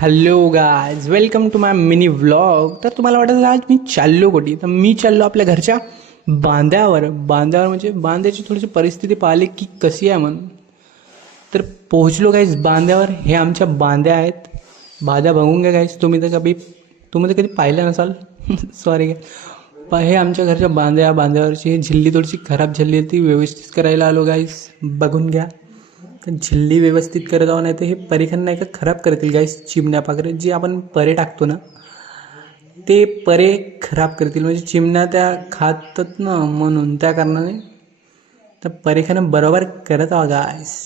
Hello guys, welcome to my mini vlog. तर तुम्हाला वाटतं आज मी चाललो कुठे? तर मी चाललो आपल्या घरच्या बांध्यावर म्हणजे बांध्याची थोडीशी परिस्थिती पाहिली की कशी आहे म्हणून. तर पोहोचलो गाईज बांध्यावर. हे आमच्या बांध्या आहेत. बांध्या बघून घ्या गाईज. तुम्ही तर कधी पाहिलं नसाल. सॉरी हे आमच्या घरच्या बांध्यावरची झिल्ली थोडीशी खराब झाली आहे, ती व्यवस्थित करायला आलो गाईज. बघून घ्या. तर झिल्ली व्यवस्थित करत आहो, नाही तर हे परेखन नाही का खराब करतील गाईस. चिमण्या पाखरे जे आपण परे टाकतो ना, ते परे खराब करतील. म्हणजे चिमण्या त्या खातात ना, म्हणून त्या कारणाने तर परेखन बरोबर करत आहो गाईस.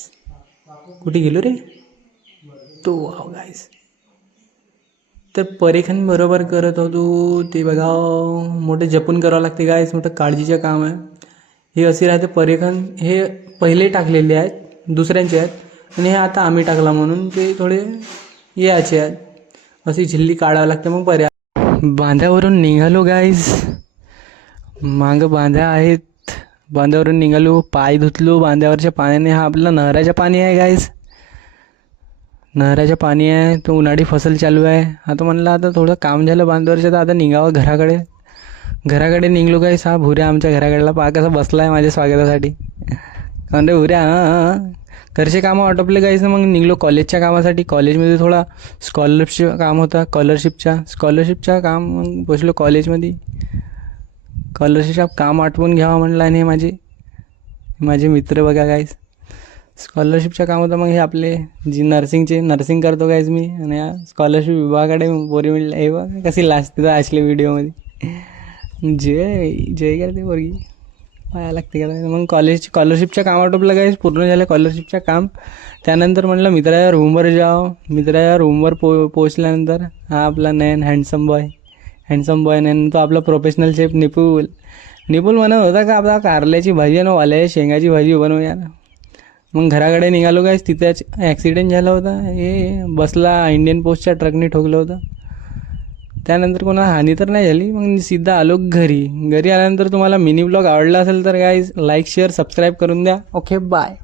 कुठे गेलो रे तो? आहो गाईस, तर परेखन बरोबर करत होतो ते बघा. मोठे जपून करावं लागते गाईस, मोठं काळजीचं काम आहे हे. असे राहते परेखन. हे पहिले टाकलेले आहेत, दुसऱ्यांचे आहेत, आणि हे आता आम्ही टाकला म्हणून ते थोडे याचे आहेत. अशी झिल्ली काढावं लागते मग पर्या. बांध्यावरून निघालो गाईज. मागं बांध्या आहेत. बांध्यावरून निघालो, पाय धुतलो बांध्यावरच्या पाण्याने. हा आपला नहराचं पाणी आहे गाईज. नहराचं पाणी आहे. तो उन्हाळी फसल चालू आहे. आता म्हणलं आता थोडं काम झालं बांध्यावरचं, तर आता निघावं घराकडे निघलो गाईस. हा भुऱ्या आमच्या घराकडला पहा कसा बसला आहे माझ्या स्वागतासाठी. कारण रे भुऱ्या, घरचे कामं आटोपले गाईस. मग निघलो कॉलेजच्या कामासाठी. कॉलेजमध्ये थोडा स्कॉलरशिपचं काम होता. स्कॉलरशिपच्या काम मग बसलो कॉलेजमध्ये. स्कॉलरशिपचं काम आठवून घ्यावं म्हणलं. आणि माझे मित्र बघा गाईस, स्कॉलरशिपचं काम होतं. मग हे आपले जी नर्सिंग करतो गाईज मी. आणि या स्कॉलरशिप विभागाकडे पोरी मिळल्या. हे बघा कशी लाजते तर असले व्हिडिओमध्ये. जय करते पोरगी, पाया लागते का. मग स्कॉलरशिपचं काम आटोपलं गाईज. पूर्ण झालं स्कॉलरशिपचं काम. त्यानंतर म्हणलं मित्राच्या रूमवर जावं. मित्राच्या रूमवर पोचल्यानंतर हा आपला नयन हँडसम बॉय नयन, तो आपला प्रोफेशनल शेफ निपुल म्हणत होता का आपला कारल्याची भाजी आणि वाल्या शेंगाची भाजी बनवूया ना. मग घराकडे निघालो गाईज. तिथेच ॲक्सिडेंट झाला होता. हे बसला इंडियन पोस्टच्या ट्रकने ठोकलं होतं. त्यानंतर कोणाला हानी तर नाही झाली. मग सीधा आलो घरी आल्यानंतर तुम्हाला मिनी ब्लॉग आवडला असेल तर गाईज लाईक शेअर सबस्क्राईब करून द्या. Okay bye.